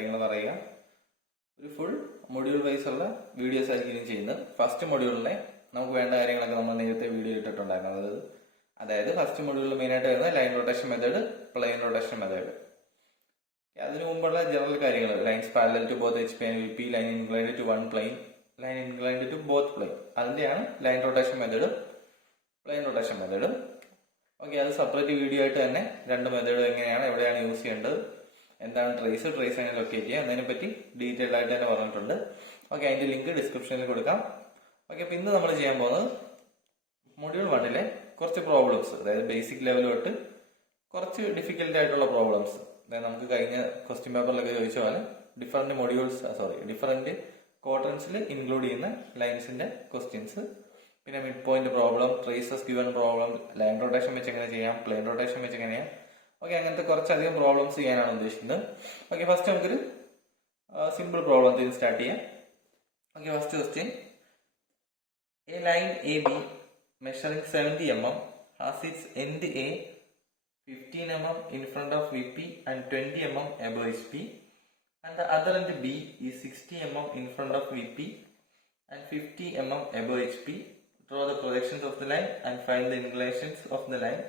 കാര്യങ്ങൾ പറയുക. ഒരു ഫുൾ മൊഡ്യൂൾ വൈസ് ഉള്ള വീഡിയോസ് ആയിരിക്കും ചെയ്യുന്നത്. ഫസ്റ്റ് മൊഡ്യൂളിലെ നമുക്ക് വേണ്ട കാര്യങ്ങളൊക്കെ നമ്മൾ നേരത്തെ വീഡിയോ ഇട്ടിട്ടുണ്ടായിരുന്നു. അതായത് ഫസ്റ്റ് മൊഡ്യൂളിൽ മെയിനായിട്ട് വരുന്ന line rotation method, plane rotation method. അതിനു മുമ്പുള്ള ജനറൽ കാര്യങ്ങൾ, lines parallel to both HP ആൻഡ് VP, line inclined to one plane, line inclined to both plane, അതിന്റെയാണ് ലൈൻ റൊട്ടേഷൻ മെത്തേഡും പ്ലെയിൻ റൊട്ടേഷൻ മെത്തേഡും. ഓക്കെ, അത് സെപ്പറേറ്റ് വീഡിയോ ആയിട്ട് തന്നെ രണ്ട് മെത്തേഡ് എങ്ങനെയാണ്, എവിടെയാണ് യൂസ് ചെയ്യേണ്ടത്, എന്താണ് ട്രേസ് എങ്ങനെ ലൊക്കേറ്റ് ചെയ്യുക എന്നതിനെ പറ്റി ഡീറ്റെയിൽഡ് ആയിട്ട് തന്നെ പറഞ്ഞിട്ടുണ്ട്. ഓക്കെ, അതിന്റെ ലിങ്ക് ഡിസ്ക്രിപ്ഷനിൽ കൊടുക്കാം. ഓക്കെ, അപ്പൊ ഇന്ന് നമ്മൾ ചെയ്യാൻ പോകുന്നത് മൊഡ്യൂൾ 1-ലെ കുറച്ച് പ്രോബ്ലംസ്, അതായത് ബേസിക് ലെവൽ തൊട്ട് കുറച്ച് ഡിഫിക്കൽട്ട് ആയിട്ടുള്ള പ്രോബ്ലംസ്. അതായത് നമുക്ക് കഴിഞ്ഞ ക്വസ്റ്റ്യൻ പേപ്പറിലൊക്കെ ചോദിച്ച പോലെ ഡിഫറെന്റ് ക്വാഡ്രന്റ്സിൽ ഇൻക്ലൂഡ് ചെയ്യുന്ന ലൈൻസിന്റെ ക്വസ്റ്റ്യൻസ്, പിന്നെ mid point problem, traces given problem, line rotation വെച്ച് എങ്ങനെ ചെയ്യാം, പ്ലെയിൻ റൊട്ടേഷൻ വെച്ച് എങ്ങനെ ചെയ്യാം. ഓക്കെ, അങ്ങനത്തെ കുറച്ചധികം പ്രോബ്ലംസ് ചെയ്യാനാണ് ഉദ്ദേശിക്കുന്നത്. ഓക്കെ, ഫസ്റ്റ് നമുക്കൊരു സിമ്പിൾ പ്രോബ്ലത്തിൽ സ്റ്റാർട്ട് ചെയ്യാം. Okay, first question. A line AB measuring 70 mm has its end A 15 mm in front of VP and 20 mm above HP, and the other end B is 60 mm in front of VP and 50 mm above HP. Draw the projections of the line and find the inclinations of the line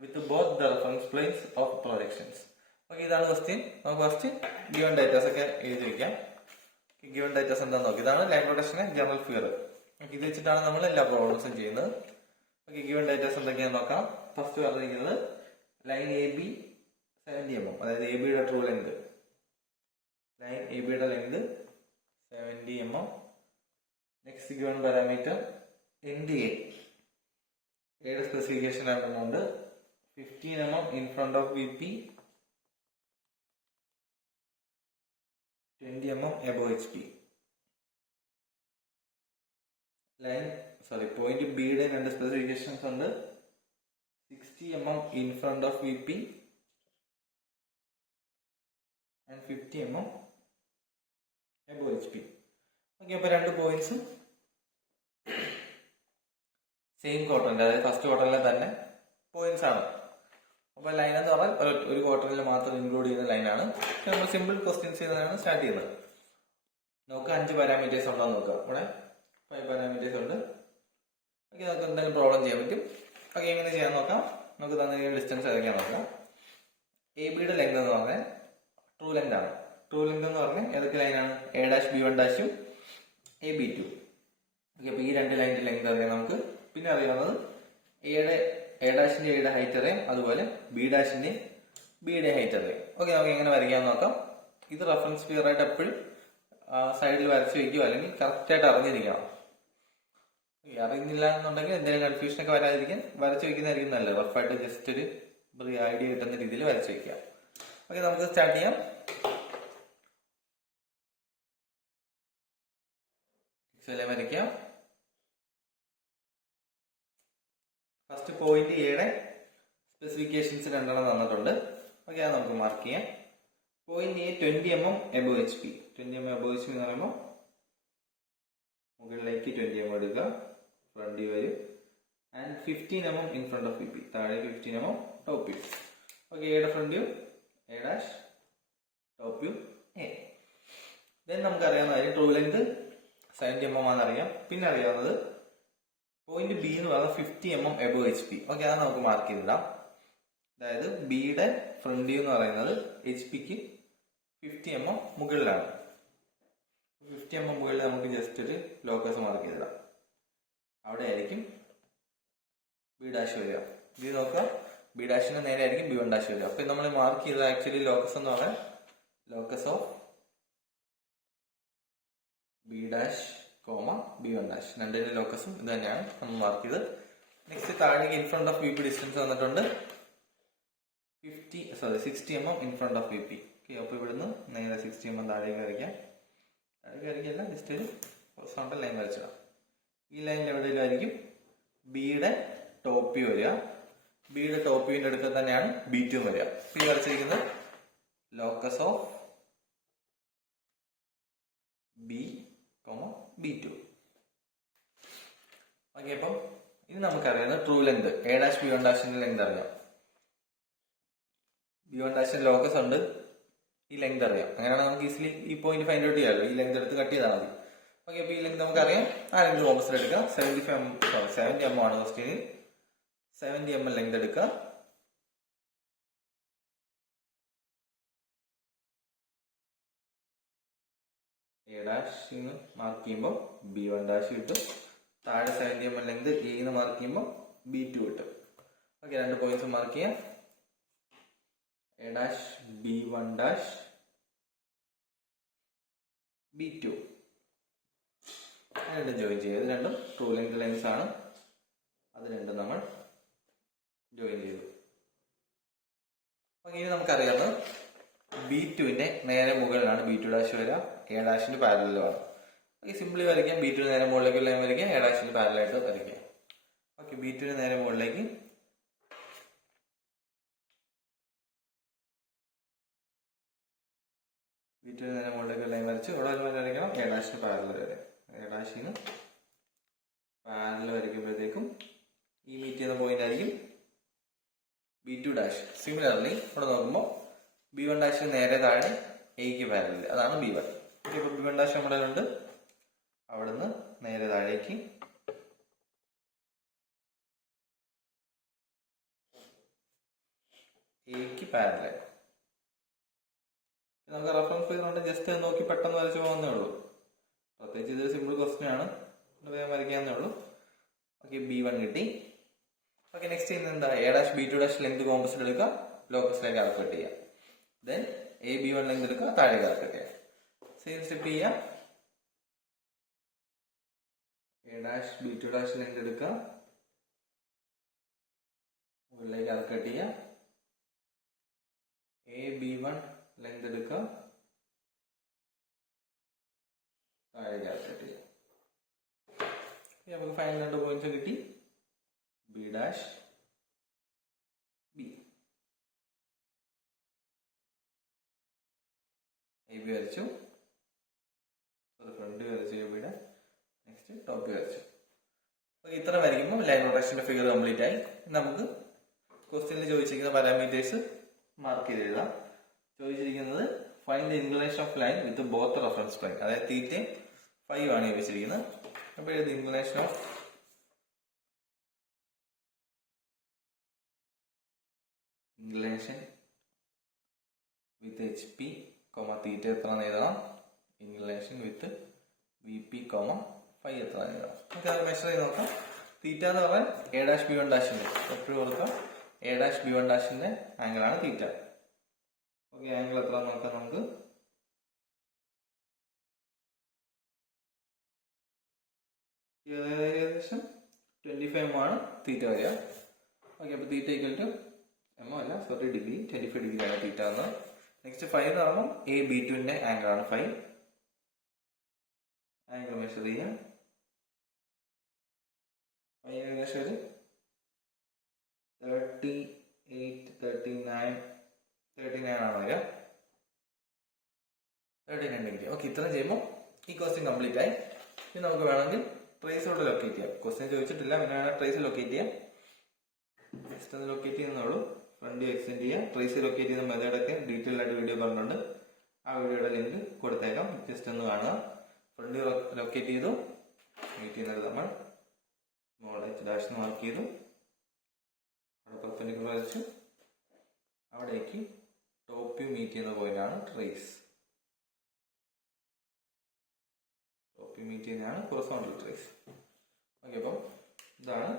with both the reference planes of projections. Okay, ഇതാണ് question. നമുക്ക് first given datas ഒക്കെ എഴുതി വയ്ക്കാം. Given datas എന്താണെന്ന് നോക്കി. ഇതാണ് line റൊട്ടേഷന്റെ general figure. ഇത് വെച്ചിട്ടാണ് നമ്മൾ എല്ലാ പ്രോബ്ലംസും ചെയ്യുന്നത്. ഓക്കെ, ഗിവൺ ഡേറ്റാസ് എന്തൊക്കെയാണെന്ന് നോക്കാം. ഫസ്റ്റ് പറഞ്ഞിരിക്കുന്നത് ലൈൻ AB 70 mm, അതായത് AB-യുടെ ട്രൂ ലെങ്ത്. ലൈൻ AB-യുടെ length 70 mm. Next given parameter end എയുടെ സ്പെസിഫിക്കേഷൻ ആകുന്നുണ്ട് 15 mm in front of VP, 20 mm above HP. Point ബിയുടെ രണ്ട് സ്പെസിഫിക്കേഷൻസ് ഉണ്ട്. 60 mm in front of VP and 50 mm above HP. Okay, അപ്പൊ രണ്ട് പോയിന്റ്സ് സെയിം ക്വാഡ്രന്റ്, അതായത് first ക്വാഡ്രന്റിലെ തന്നെ points ആണ്. അപ്പൊ ലൈൻ എന്ന് പറഞ്ഞാൽ ഒരു ക്വാഡ്രന്റിൽ മാത്രം ഇൻക്ലൂഡ് ചെയ്യുന്ന ലൈനാണ്. നമ്മൾ സിമ്പിൾ ക്വസ്റ്റ്യൻസ് ചെയ്താണ് സ്റ്റാർട്ട് ചെയ്യുന്നത്. നമുക്ക് 5 പാരാമീറ്റേഴ്സ് ഉണ്ടോ നോക്കാം. ഇവിടെ 5 പാരാമീറ്റേഴ്സ് ഉണ്ട്. ഓക്കെ, നമുക്ക് എന്തെങ്കിലും പ്രോബ്ലം ചെയ്യാൻ പറ്റും. ഓക്കെ, എങ്ങനെ ചെയ്യാൻ നോക്കാം. നമുക്ക് തന്നിരിക്കുന്ന ഡിസ്റ്റൻസ് ഏതൊക്കെയാ നോക്കാം. AB-യുടെ ലെങ്ത് എന്ന് പറഞ്ഞാൽ ട്രൂ ലെങ്ത് ആണ്. ട്രൂ ലെങ്ത് എന്ന് പറഞ്ഞാൽ ഏതൊക്കെ ലൈനാണ്? A', AB2. ഓക്കെ, അപ്പൊ ഈ രണ്ട് ലൈനിന്റെ ലെങ്ത് അറിയാം നമുക്ക്. പിന്നെ അറിയാവുന്നത് A'-ന്റെ ഹൈറ്റ് അറിയാം, അതുപോലെ B'-ന്റെ ബിയുടെ ഹൈറ്റ് അറിയാം. ഓക്കെ, നമുക്ക് എങ്ങനെ വരയ്ക്കാൻ നോക്കാം. ഇത് റെഫറൻസ് ഫിഗർ ആയിട്ട് എപ്പോഴും സൈഡിൽ വരച്ചു വയ്ക്കുക, അല്ലെങ്കിൽ കറക്റ്റ് ആയിട്ട് അറിഞ്ഞിരിക്കണം. അറിയുന്നില്ല എന്നുണ്ടെങ്കിൽ എന്തെങ്കിലും കൺഫ്യൂഷൻ ഒക്കെ വരാതിരിക്കാൻ വരച്ചു വെക്കുന്നതായിരിക്കും നല്ലത്. റഫായിട്ട് ജസ്റ്റ് ഒരു ഐഡിയ കിട്ടുന്ന രീതിയിൽ വരച്ചു വെക്കാം. ഓക്കെ, നമുക്ക് സ്റ്റാർട്ട് ചെയ്യാം. വരയ്ക്കാം. ഫസ്റ്റ് പോയിന്റ് എയുടെ സ്പെസിഫിക്കേഷൻസ് രണ്ടെണ്ണം തന്നിട്ടുണ്ട്. ഓക്കെ, അത് നമുക്ക് മാർക്ക് ചെയ്യാം. Point A 20 mm above HP. 20 mm above HP എന്ന് പറയുമ്പോൾ മുകളിലേക്ക് 20 mm എടുക്കുക, ഫ്രണ്ട് വരും. And 15 mm in front of VP, താഴെ 15 mm ടോപ്പ് വ്യൂ. ഓക്കെ, എയുടെ front view A', top view A. Then നമുക്ക് അറിയാവുന്ന കാര്യം ട്രൂ ലെങ്ത് 70 mm ആണെന്നറിയാം. പിന്നെ അറിയാവുന്നത് പോയിന്റ് ബി എന്ന് പറയുന്നത് 50 mm above HP. ഓക്കെ, അത് നമുക്ക് മാർക്ക് ചെയ്തിടാം. അതായത് ബിയുടെ ഫ്രണ്ട് വ്യൂ എന്ന് പറയുന്നത് HP-ക്ക് 50 mm മുകളിലാണ്. 50 mm മുകളിൽ നമുക്ക് ജസ്റ്റ് ഒരു ലോക്കസ് മാർക്ക് ചെയ്തിടാം. അവിടെ ആയിരിക്കും B' വരിക. ഇത് നോക്കുക, B' നേരെ ആയിരിക്കും B1' വരിക. അപ്പൊ നമ്മൾ മാർക്ക് ചെയ്തത് ആക്ച്വലി ലോക്കസ് എന്ന് പറഞ്ഞാൽ ലോക്കസ് ഓഫ് B', B1'. രണ്ടിന്റെ ലോക്കസും ഇത് തന്നെയാണ് നമ്മൾ മാർക്ക് ചെയ്തത്. നെക്സ്റ്റ് താഴേക്ക് in front of VP distance വന്നിട്ടുണ്ട് 60 mm in front of VP. Okay, അപ്പൊ ഇവിടുന്ന് നേരെ 60 mm താഴേക്ക് വരയ്ക്കാം. വരയ്ക്കല്ല, ജസ്റ്റ് ഒരു ഹൊറിസോണ്ടൽ ലൈൻ വരച്ചിടാം. ഈ ലൈനിൽ എവിടെയായിരിക്കും ബിയുടെ ടോപ്പ് വ്യൂ വരിക. ബിയുടെ ടോപ്പ് വ്യൂവിന്റെ അടുത്ത് തന്നെയാണ് B2 വരിക. ഈ വരച്ചിരിക്കുന്നത് ലോക്കസ് ഓഫ് B2. ഓക്കെ, അപ്പം ഇനി നമുക്കറിയാവുന്നത് true length A', B1' length അറിയാം. B1' ലോക്കസ് ഉണ്ട്, ഈ ലെങ്ത് അറിയാം. അങ്ങനെയാണെങ്കിൽ നമുക്ക് ഈസിലി ഈ പോയിന്റ് ഫൈൻഡ് ഔട്ട് ചെയ്യാമല്ലോ. ഈ ലെങ്ത് എടുത്ത് കട്ട് ചെയ്താൽ മതി. ഓക്കെ, അപ്പോൾ ഈ ലെങ്ത് നമുക്കറിയാം. ആ ലെങ്ത് കോമ്പസിൽ എടുക്കുക. 70 mm ആണ് ക്വസ്റ്റ്യനിൽ. 70 mm ലെങ്ത് എടുക്കുക. A' മാർക്ക് ചെയ്യുമ്പോൾ B1' കിട്ടും. താഴെ 70 mm ലെങ്ത് A മാർക്ക് ചെയ്യുമ്പോൾ B2 കിട്ടും. ഓക്കെ, 2 പോയിന്റ്സ് മാർക്ക് ചെയ്യാം. A', B1', B2 രണ്ടും ജോയിൻ ചെയ്യുക. ഇത് രണ്ടും ട്രൂ ലെങ്ത് ലൈൻസ് ആണ്. അത് രണ്ടും നമ്മൾ ജോയിൻ ചെയ്തു. ഓക്കെ, ഇനി നമുക്കറിയാവുന്നത് B2ന്റെ നേരെ മുകളിലാണ് B2' വരിക. A' പാരലലുമാണ്. ഓക്കെ, സിംപ്ലി വരയ്ക്കാം. B2 നേരെ മുകളിലേക്ക് ലൈൻ വരയ്ക്കാം. A' പാരലായിട്ട് വരയ്ക്കാം. ഓക്കെ, B2 നേരെ മുകളിലേക്ക് ലൈൻ വരച്ച് ഇവിടെ വരയ്ക്കണം. A' പാരലൽ വരെ. A' പാരലൽ വരയ്ക്കുമ്പോഴത്തേക്കും ഈ മീറ്റ് ചെയ്യുന്ന പോയിന്റ് ആയിരിക്കും B2'. സിമിലർലി ഇവിടെ നോക്കുമ്പോൾ B1' നേരെ താഴെ Aക്ക് പാരലൽ, അതാണ് B1. ഇപ്പൊ B1' നമ്മുടെ ഉണ്ട്. അവിടുന്ന് നേരെ താഴേക്ക് Aക്ക് പാരലൽ. നമുക്ക് റെഫറൻസ് ഫിഗർ കൊണ്ട് ജസ്റ്റ് നോക്കി പെട്ടെന്ന് വരച്ചു പോകുന്നേ ഉള്ളൂ. പ്രത്യേകിച്ച് ഇതൊരു സിമ്പിൾ ക്വസ്റ്റ്യൻ ആണ്, വേഗം വരയ്ക്കാന്നേ ഉള്ളൂ. ഓക്കെ, B1 കിട്ടി. ഓക്കെ, നെക്സ്റ്റ് ചെയ്യുന്നത് എന്താ? A' B2' ലെങ്ത് കോമ്പസിൽ എടുക്കുക, ലോക്കസിലേക്ക് കട്ട് ചെയ്യുക. ദെൻ AB1 ലെങ്ത് എടുക്കുക, താഴേക്ക് കട്ട് ചെയ്യുക. സെയിം സ്റ്റെപ്പ് ചെയ്യുക. A' B2' ലെങ്ത് എടുക്കുക, മുകളിലേക്ക് കട്ട് ചെയ്യുക. AB1 ലെങ്ത് എടുക്കുക, താഴേക്ക് കട്ട് ചെയ്യുക. നമുക്ക് ഫൈനൽ 2 പോയിന്റ്സ് കിട്ടി. B', B. AB വരച്ചു, ഫ്രണ്ട് വരച്ചു ABയുടെ. നെക്സ്റ്റ് ടോപ്പ് വരച്ചു. ഇത്ര വരയ്ക്കുമ്പോൾ ലൈൻ റൊട്ടേഷന്റെ ഫിഗർ കംപ്ലീറ്റ് ആയി. നമുക്ക് ക്വസ്റ്റ്യനിൽ ചോദിച്ചിരിക്കുന്ന പാരാമീറ്റേഴ്സ് മാർക്ക് ചെയ്ത് എഴുതാം. ചോദിച്ചിരിക്കുന്നത് find the inclination of line with both reference plain. അതായത് തീറ്റയും 5 ആണ് ചോദിച്ചിരിക്കുന്നത്. അപ്പോൾ ഇത് ഇൻക്ലിനേഷൻ ഓഫ് വിത്ത് HP, തീറ്റ എത്ര എഴുതണം. ഇൻക്ലിനേഷൻ വിത്ത് VP, 5 എത്ര എഴുതണം. നമുക്ക് അത് മെഷർ ചെയ്ത് നോക്കാം. തീറ്റ എന്ന് പറഞ്ഞാൽ A' B1' എപ്പോഴും കൊടുക്കാം. A' B1' ആംഗിൾ ആണ് തീറ്റ. ഓക്കെ, ആംഗിൾ എത്ര നോക്കാം നമുക്ക്. ഏകദേശം 25 ആണ് തീറ്റ വരിക. ഓക്കെ, അപ്പൊ theta equal two degree, 25 degree ആണ് തീറ്റ എന്ന്. നെക്സ്റ്റ് 5 എന്ന് പറയുമ്പോൾ AB2 ആംഗിൾ ആണ് 5. ആംഗിൾ മെഷർ ചെയ്യാം. ഏകദേശം ഒരു 39 ആണ് വരിക. 39 ഡിഗ്രി. ഓക്കെ, ഇത്രയും ചെയ്യുമ്പോൾ ഈ ക്വസ്റ്റ്യൻ കംപ്ലീറ്റ് ആയി. ഇനി നമുക്ക് വേണമെങ്കിൽ ട്രേസിലോട്ട് ലൊക്കേറ്റ് ചെയ്യാം. ക്വസ്റ്റ്യൻ ചോദിച്ചിട്ടില്ല, പിന്നെ വേണമെങ്കിൽ ട്രേസ് ലൊക്കേറ്റ് ചെയ്യാം. ജസ്റ്റ് ഒന്ന് ലൊക്കേറ്റ് ചെയ്യുന്നുള്ളൂ. ഫ്രണ്ട് എക്സ്റ്റെൻഡ് ചെയ്യാം. ട്രേസ് ലൊക്കേറ്റ് ചെയ്യുന്ന മെത്തേഡൊക്കെ ഡീറ്റെയിൽ ആയിട്ട് വീഡിയോ പറഞ്ഞിട്ടുണ്ട്. ആ വീഡിയോയുടെ ലിങ്ക് കൊടുത്തേക്കാം, ജസ്റ്റ് ഒന്ന് കാണുക. ഫ്രണ്ട് ലൊക്കേറ്റ് ചെയ്തു. മീറ്റ് ചെയ്യുന്നത് നമ്മൾ H' മാർക്ക് ചെയ്തു. അവിടെ പെർപെൻഡിക്കുലർ വരച്ചു. അവിടേക്ക് ടോപ്പ് വ്യൂ മീറ്റ് ചെയ്യുന്ന പോയിന്റ് ആണ് ട്രേസ്. ടോപ്പ് വ്യൂ മീറ്റ് ചെയ്യുന്നതാണ് ഹൊറിസോണ്ടൽ ട്രേസ്. ഓക്കെ, അപ്പം ഇതാണ്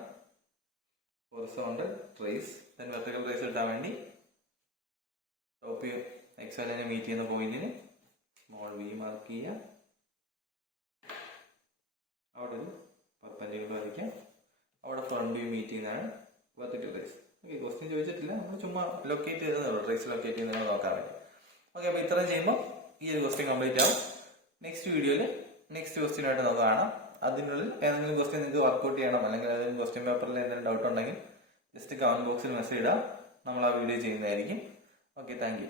horizontal trace. Then vertical trace കിട്ടാൻ വേണ്ടി ടോപ്പ് വ്യൂ XY ലൈനെ മീറ്റ് ചെയ്യുന്ന പോയിന്റിന് V മാർക്ക് ചെയ്യുക. അവിടെ ഒരു പെർപെൻഡിക്കുലർ വരയ്ക്കാം. അവിടെ ഫ്രണ്ട് വ്യൂ മീറ്റ് ചെയ്യുന്നതാണ് വെർട്ടിക്കൽ ട്രേസ്. ഓക്കെ, ക്വസ്റ്റ്യൻ ചോദിച്ചിട്ടില്ല, നമ്മൾ ചുമ്മാ ലൊക്കേറ്റ് ചെയ്തതേ ഉള്ളൂ. ട്രേസ് ലൊക്കേറ്റ് ചെയ്യുന്നത് നോക്കാൻ വേണ്ടി. ഓക്കെ, അപ്പോൾ ഇത്രയും ചെയ്യുമ്പോൾ ഈ ഒരു ക്വസ്റ്റ്യൻ കംപ്ലീറ്റ് ആവും. നെക്സ്റ്റ് വീഡിയോയിൽ നെക്സ്റ്റ് ക്വസ്റ്റ്യനായിട്ട് നമുക്ക് കാണാം. അതിനുള്ളിൽ ഏതെങ്കിലും ക്വസ്റ്റ്യൻ നിങ്ങൾക്ക് വർക്ക്ഔട്ട് ചെയ്യണം, അല്ലെങ്കിൽ ഏതെങ്കിലും ക്വസ്റ്റ്യൻ പേപ്പറിൽ എന്തെങ്കിലും ഡൗട്ട് ഉണ്ടെങ്കിൽ ജസ്റ്റ് കമന്റ് ബോക്സിൽ മെസ്സേജ് ഇടാം. നമ്മൾ ആ വീഡിയോ ചെയ്യുന്നതായിരിക്കും. Okay, thank you.